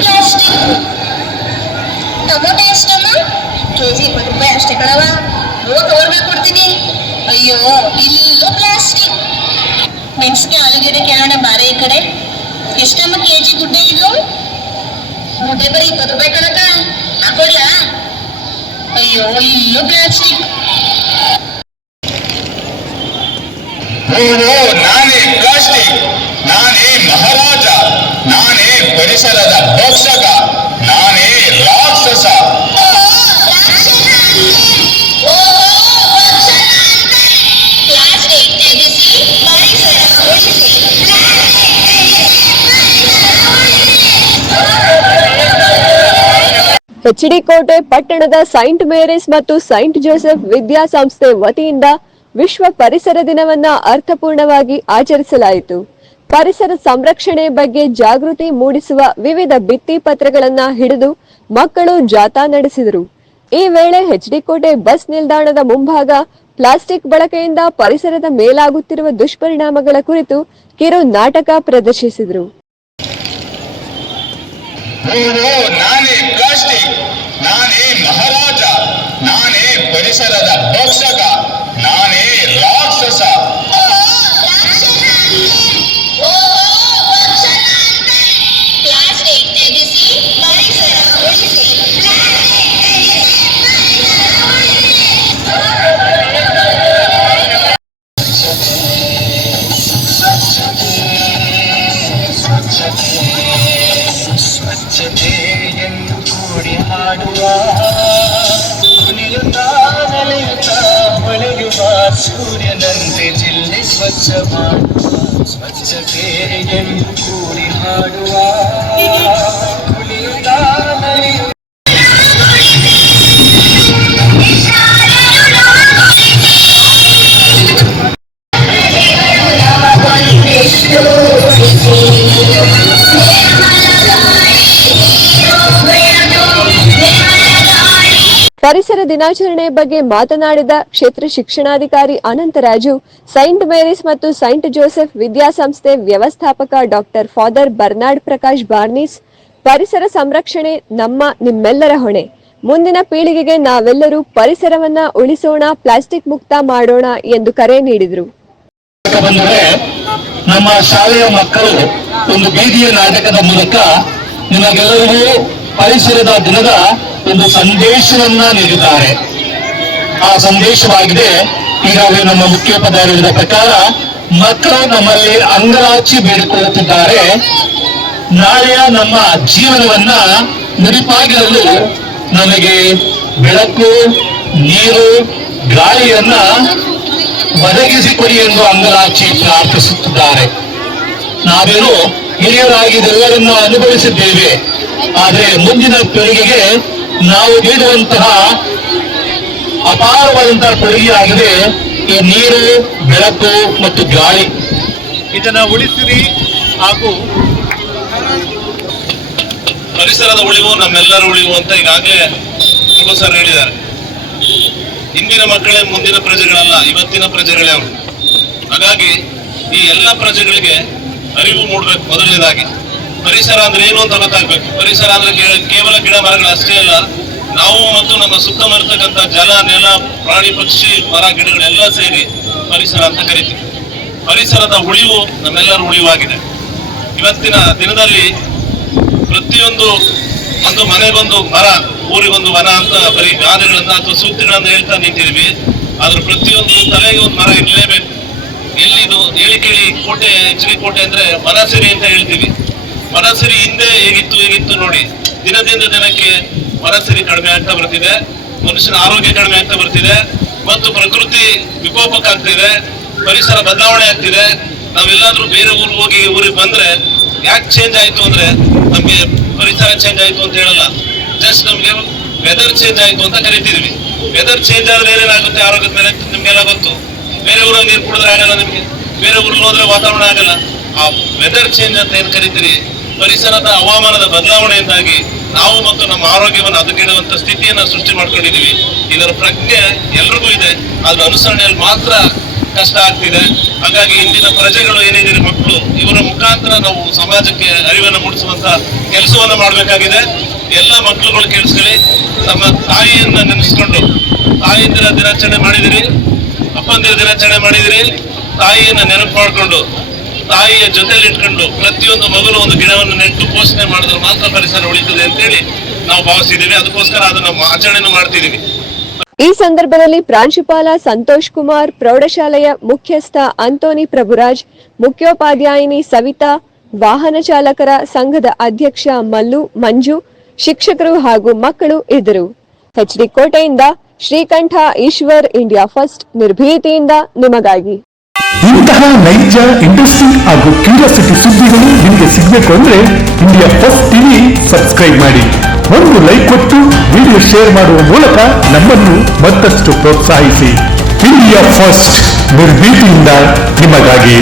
Plastic. Tomato ಎಷ್ಟಮ್ಮ? KG 20 ರೂಪಾಯಿ ಅಷ್ಟೇ ಕಣವ. ಕವರ್ಗೆ ಕೊಡ್ತೀನಿ. ಅಯ್ಯೋ ಇಲ್ಲೂ ಪ್ಲಾಸ್ಟಿಕ್. ಮೆಣಸಿಗೆ ಆಲೂಗೆಡ್ಡೆ ಕೇಳೋಣ ಬಾರೆ ಈ ಕಡೆ. ಎಷ್ಟಮ್ಮ ಕೆಜಿ ಗುಡ್ಡೆ ಇದು? ಗುಡ್ಡೆ ಬರೀ 20 ರೂಪಾಯಿ ಕಣಕ. ಹಾಕೊಡ್ಲಾ? ಅಯ್ಯೋ ಇಲ್ಲೂ ಪ್ಲಾಸ್ಟಿಕ್. ನಾನೇ ಪ್ಲಾಸ್ಟಿಕ್, ನಾನೇ ಮಹಾರಾಜ, ನಾನೇ ಪರಿಸರದ ಭಕ್ಷಕ, ನಾನೇ ರಾಕ್ಷಸ. ಎಚ್ಡಿ ಕೋಟೆ ಪಟ್ಟಣದ ಸೈಂಟ್ ಮೇರೀಸ್ ಮತ್ತು ಸೈಂಟ್ ಜೋಸೆಫ್ ವಿದ್ಯಾಸಂಸ್ಥೆ ವತಿಯಿಂದ ವಿಶ್ವ ಪರಿಸರ ದಿನವನ್ನ ಅರ್ಥಪೂರ್ಣವಾಗಿ ಆಚರಿಸಲಾಯಿತು. ಪರಿಸರ ಸಂರಕ್ಷಣೆ ಬಗ್ಗೆ ಜಾಗೃತಿ ಮೂಡಿಸುವ ವಿವಿಧ ಭಿತ್ತಿ ಪತ್ರಗಳನ್ನ ಹಿಡಿದು ಮಕ್ಕಳು ಜಾಥಾ ನಡೆಸಿದರು. ಈ ವೇಳೆ ಎಚ್ಡಿ ಕೋಟೆ ಬಸ್ ನಿಲ್ದಾಣದ ಮುಂಭಾಗ ಪ್ಲಾಸ್ಟಿಕ್ ಬಳಕೆಯಿಂದ ಪರಿಸರದ ಮೇಲಾಗುತ್ತಿರುವ ದುಷ್ಪರಿಣಾಮಗಳ ಕುರಿತು ಕಿರು ನಾಟಕ ಪ್ರದರ್ಶಿಸಿದರು. ನಾನೇ ಪ್ಲಾಸ್ಟಿಕ್, ನಾನೇ ಮಹಾರಾಜ, ನಾನೇ ಪರಿಸರದ ಭಕ್ಷಕ, ನಾನೇ ರಾಕ್ಷಸ. ಸ್ವಚ್ಛತೆಯನ್ನು ಕೂಡಿ ಹಾಡುವ ಕುಣಿಯುತ್ತಾ ನಲಿಯುತ್ತಾ ಹೊಳೆಯುವ ಸೂರ್ಯನಂತೆ ಜಿಲ್ಲೆ ಸ್ವಚ್ಛ ಮಾಡುವ. ಸ್ವಚ್ಛತೆಯನ್ನು ಕೂಡಿ ಹಾಡುವ ಕುಣಿಯುತ್ತಾ ನಲಿಯುತ್ತಾ ಪರಿಸರ ದಿನಾಚರಣೆ ಬಗ್ಗೆ ಮಾತನಾಡಿದ ಕ್ಷೇತ್ರ ಶಿಕ್ಷಣಾಧಿಕಾರಿ ಅನಂತರಾಜು, ಸೈಂಟ್ ಮೇರೀಸ್ ಮತ್ತು ಸೈಂಟ್ ಜೋಸೆಫ್ ವಿದ್ಯಾಸಂಸ್ಥೆ ವ್ಯವಸ್ಥಾಪಕ ಡಾಕ್ಟರ್ ಫಾದರ್ ಬರ್ನಾರ್ಡ್ ಪ್ರಕಾಶ್ ಬಾರ್ನಿಸ್, ಪರಿಸರ ಸಂರಕ್ಷಣೆ ನಿಮ್ಮೆಲ್ಲರ ಹೊಣೆ. ಮುಂದಿನ ಪೀಳಿಗೆಗೆ ನಾವೆಲ್ಲರೂ ಪರಿಸರವನ್ನ ಉಳಿಸೋಣ, ಪ್ಲಾಸ್ಟಿಕ್ ಮುಕ್ತ ಮಾಡೋಣ ಎಂದು ಕರೆ ನೀಡಿದರು. ನಮ್ಮ ಶಾಲೆಯ ಮಕ್ಕಳು ಒಂದು ಬೀದಿಯ ನಾಟಕದ ಮೂಲಕ ನಿಮಗೆಲ್ಲರಿಗೂ ಪರಿಸರದ ದಿನದ ಒಂದು ಸಂದೇಶವನ್ನ ನೀಡಿದ್ದಾರೆ. ಆ ಸಂದೇಶವಾಗಿದೆ, ಈಗಾಗಲೇ ನಮ್ಮ ಮುಖ್ಯೋಪಾಧ್ಯಾಯರ ಪ್ರಕಾರ ಮಕ್ಕಳು ನಮ್ಮಲ್ಲಿ ಅಂಗಲಾಚಿ ಬೇಡಿಕೊಳ್ಳುತ್ತಿದ್ದಾರೆ. ನಾಳೆಯ ನಮ್ಮ ಜೀವನವನ್ನ ನಡಿಪಾಗಿರಲು ನಮಗೆ ಬೆಳಕು, ನೀರು, ಗಾಳಿಯನ್ನ ಒದಗಿಸಿಕೊಡಿ ಎಂದು ಅಂಗಲಾಚಿ ಪ್ರಾರ್ಥಿಸುತ್ತಿದ್ದಾರೆ. ನಾವೇನು ಹಿರಿಯರಾಗಿ ಇದೆಲ್ಲವನ್ನ ಅನುಭವಿಸಿದ್ದೇವೆ, ಆದರೆ ಮುಂದಿನ ಪೀಳಿಗೆಗೆ ನಾವು ನೀಡುವಂತಹ ಅಪಾರವಾದಂತಹ ಕೊಡುಗೆಯಾಗಿದೆ ಈ ನೀರು, ಬೆಳಕು ಮತ್ತು ಗಾಳಿ. ಇದನ್ನ ಉಳಿಸಿರಿ ಹಾಗೂ ಪರಿಸರದ ಉಳಿವು ನಮ್ಮೆಲ್ಲರ ಉಳಿವು ಅಂತ ಈಗಾಗಲೇ ಪ್ರೊಫೆಸರ್ ಹೇಳಿದ್ದಾರೆ. ಇಂದಿನ ಮಕ್ಕಳೇ ಮುಂದಿನ ಪ್ರಜೆಗಳಲ್ಲ, ಇವತ್ತಿನ ಪ್ರಜೆಗಳೇ ಅವರು. ಹಾಗಾಗಿ ಈ ಎಲ್ಲ ಪ್ರಜೆಗಳಿಗೆ ಅರಿವು ಮೂಡಬೇಕು. ಮೊದಲನೇದಾಗಿ ಪರಿಸರ ಅಂದ್ರೆ ಏನು ಅಂತ ಗೊತ್ತಾಗ್ಬೇಕು. ಪರಿಸರ ಅಂದ್ರೆ ಕೇವಲ ಗಿಡ ಮರಗಳು ಅಷ್ಟೇ ಅಲ್ಲ, ನಾವು ಮತ್ತು ನಮ್ಮ ಸುತ್ತಮುತ್ತಕ್ಕಂಥ ಜಲ, ನೆಲ, ಪ್ರಾಣಿ, ಪಕ್ಷಿ, ಮರ, ಗಿಡಗಳೆಲ್ಲ ಸೇರಿ ಪರಿಸರ ಅಂತ ಕರಿತೀವಿ. ಪರಿಸರದ ಉಳಿವು ನಮ್ಮೆಲ್ಲರ ಉಳಿವಾಗಿದೆ. ಇವತ್ತಿನ ದಿನದಲ್ಲಿ ಪ್ರತಿಯೊಂದು ಒಂದು ಮನೆಗೊಂದು ಮರ, ಊರಿಗೊಂದು ವನ ಅಂತ ಬರೀ ಗಾದೆಗಳನ್ನ ಅಥವಾ ಸೂಕ್ತಿಗಳನ್ನ ಹೇಳ್ತಾ ನಿಂತಿದ್ವಿ. ಆದ್ರೆ ಪ್ರತಿಯೊಂದು ತಲೆಗೆ ಒಂದು ಮರ ಇರಲೇಬೇಕು. ಎಲ್ಲಿದು ಹೇಳಿ ಕೇಳಿ ಕೋಟೆ, ಎಚ್ಡಿ ಕೋಟೆ ಅಂದ್ರೆ ವನಸಿರಿ ಅಂತ ಹೇಳ್ತೀವಿ. ವನಸಿರಿ ಹಿಂದೆ ಹೇಗಿತ್ತು ನೋಡಿ. ದಿನದಿಂದ ದಿನಕ್ಕೆ ವನಸಿರಿ ಕಡಿಮೆ ಆಗ್ತಾ ಬರ್ತಿದೆ, ಮನುಷ್ಯನ ಆರೋಗ್ಯ ಕಡಿಮೆ ಆಗ್ತಾ ಬರ್ತಿದೆ, ಮತ್ತು ಪ್ರಕೃತಿ ವಿಕೋಪಕ್ಕಾಗ್ತಿದೆ, ಪರಿಸರ ಬದಲಾವಣೆ ಆಗ್ತಿದೆ. ನಾವೆಲ್ಲಾದ್ರೂ ಬೇರೆ ಊರಿಗೆ ಬಂದ್ರೆ ಯಾಕೆ ಚೇಂಜ್ ಆಯ್ತು ಅಂದ್ರೆ ನಮ್ಗೆ ಪರಿಸರ ಚೇಂಜ್ ಆಯ್ತು ಅಂತ ಹೇಳಲ್ಲ, ಜಸ್ಟ್ ನಮ್ಗೆ ವೆದರ್ ಚೇಂಜ್ ಆಯ್ತು ಅಂತ ಕರಿತಿದ್ವಿ. ವೆದರ್ ಚೇಂಜ್ ಆದ್ರೆ ಏನೇನಾಗುತ್ತೆ ಆರೋಗ್ಯದ ಮೇಲೆ ನಿಮ್ಗೆಲ್ಲ ಗೊತ್ತು. ಬೇರೆ ಊರಲ್ಲಿ ನೀರು ಕುಡಿದ್ರೆ ಆಗಲ್ಲ ನಿಮ್ಗೆ, ಬೇರೆ ಊರಲ್ಲಿ ಹೋದ್ರೆ ವಾತಾವರಣ ಆಗಲ್ಲ. ಆ ವೆದರ್ ಚೇಂಜ್ ಅಂತ ಏನ್ ಕರಿತೀರಿ, ಪರಿಸರದ ಹವಾಮಾನದ ಬದಲಾವಣೆಯಿಂದಾಗಿ ನಾವು ಮತ್ತು ನಮ್ಮ ಆರೋಗ್ಯವನ್ನು ಹದಗೆಡುವಂತ ಸ್ಥಿತಿಯನ್ನ ಸೃಷ್ಟಿ ಮಾಡ್ಕೊಂಡಿದೀವಿ. ಇದರ ಪ್ರಜ್ಞೆ ಎಲ್ರಿಗೂ ಇದೆ, ಅದ್ರ ಅನುಸರಣೆಯಲ್ಲಿ ಮಾತ್ರ ಕಷ್ಟ ಆಗ್ತಿದೆ. ಹಾಗಾಗಿ ಇಂದಿನ ಪ್ರಜೆಗಳು ಏನಿದೆ ಮಕ್ಕಳು, ಇವರ ಮುಖಾಂತರ ನಾವು ಸಮಾಜಕ್ಕೆ ಅರಿವನ್ನು ಮೂಡಿಸುವಂತ ಕೆಲಸವನ್ನು ಮಾಡಬೇಕಾಗಿದೆ. ಎಲ್ಲ ಮಕ್ಕಳುಗಳು ಕೇಳಿಸ್ಕೊಳ್ಳಿ, ತಮ್ಮ ತಾಯಿಯನ್ನ ನೆನೆಸ್ಕೊಂಡು, ತಾಯಿಯಂದಿರ ದಿನಾಚರಣೆ ಮಾಡಿದಿರಿ, ಅಪ್ಪಂದಿರ ದಿನಾಚರಣೆ ಮಾಡಿದಿರಿ, ತಾಯಿಯನ್ನ ನೆನಪು ಮಾಡಿಕೊಂಡು ತಾಯಿಯ ಜೊತೆಲಿ ಇಟ್ಕೊಂಡು ಪ್ರತಿಯೊಂದು ಮಗನು ಒಂದು ಗಿಡವನ್ನು ನೆಟ್ಟು ಪೋಷಣೆ ಮಾಡಿದ್ರೆ ಮಾತ್ರ ಪರಿಸರ ಉಳಿತದೆ ಅಂತೇಳಿ ನಾವು ಭಾವಿಸಿದ್ದೀವಿ. ಅದಕ್ಕೋಸ್ಕರ ಅದನ್ನ ಆಚರಣೆಯನ್ನು ಮಾಡ್ತಿದ್ದೀವಿ. ಈ ಸಂದರ್ಭದಲ್ಲಿ ಪ್ರಾಂಶುಪಾಲ ಸಂತೋಷ್ ಕುಮಾರ್, ಪ್ರೌಢಶಾಲೆಯ ಮುಖ್ಯಸ್ಥ ಅಂತೋನಿ ಪ್ರಭುರಾಜ್, ಮುಖ್ಯೋಪಾಧ್ಯಾಯಿನಿ ಸವಿತಾ, ವಾಹನ ಚಾಲಕರ ಸಂಘದ ಅಧ್ಯಕ್ಷ ಮಲ್ಲು, ಮಂಜು, ಶಿಕ್ಷಕರು ಹಾಗೂ ಮಕ್ಕಳು ಇದ್ದರು. HD ಕೋಟೆಯಿಂದ ಶ್ರೀಕಂಠ ಈಶ್ವರ್, ಇಂಡಿಯಾ ಫಸ್ಟ್, ನಿರ್ಭೀತಿಯಿಂದ ನಿಮಗಾಗಿ. ಇಂತಹ ನೈಜ, ಇಂಟ್ರೆಸ್ಟಿಂಗ್ ಹಾಗೂ ಕ್ಯೂರಿಯಾಸಿಟಿ ಸುದ್ದಿಗಳು ನಿಮಗೆ ಸಿಗಬೇಕು ಅಂದ್ರೆ ಇಂಡಿಯಾ ಫಸ್ಟ್ ಟಿವಿ ಸಬ್ಸ್ಕ್ರೈಬ್ ಮಾಡಿ. ಒಂದು ಲೈಕ್ ಕೊಟ್ಟು ವಿಡಿಯೋ ಶೇರ್ ಮಾಡುವ ಮೂಲಕ ನಮ್ಮನ್ನು ಮತ್ತಷ್ಟು ಪ್ರೋತ್ಸಾಹಿಸಿ. ಇಂಡಿಯಾ ಫಸ್ಟ್, ನಿರ್ಭೀತಿಯಿಂದ ನಿಮಗಾಗಿ.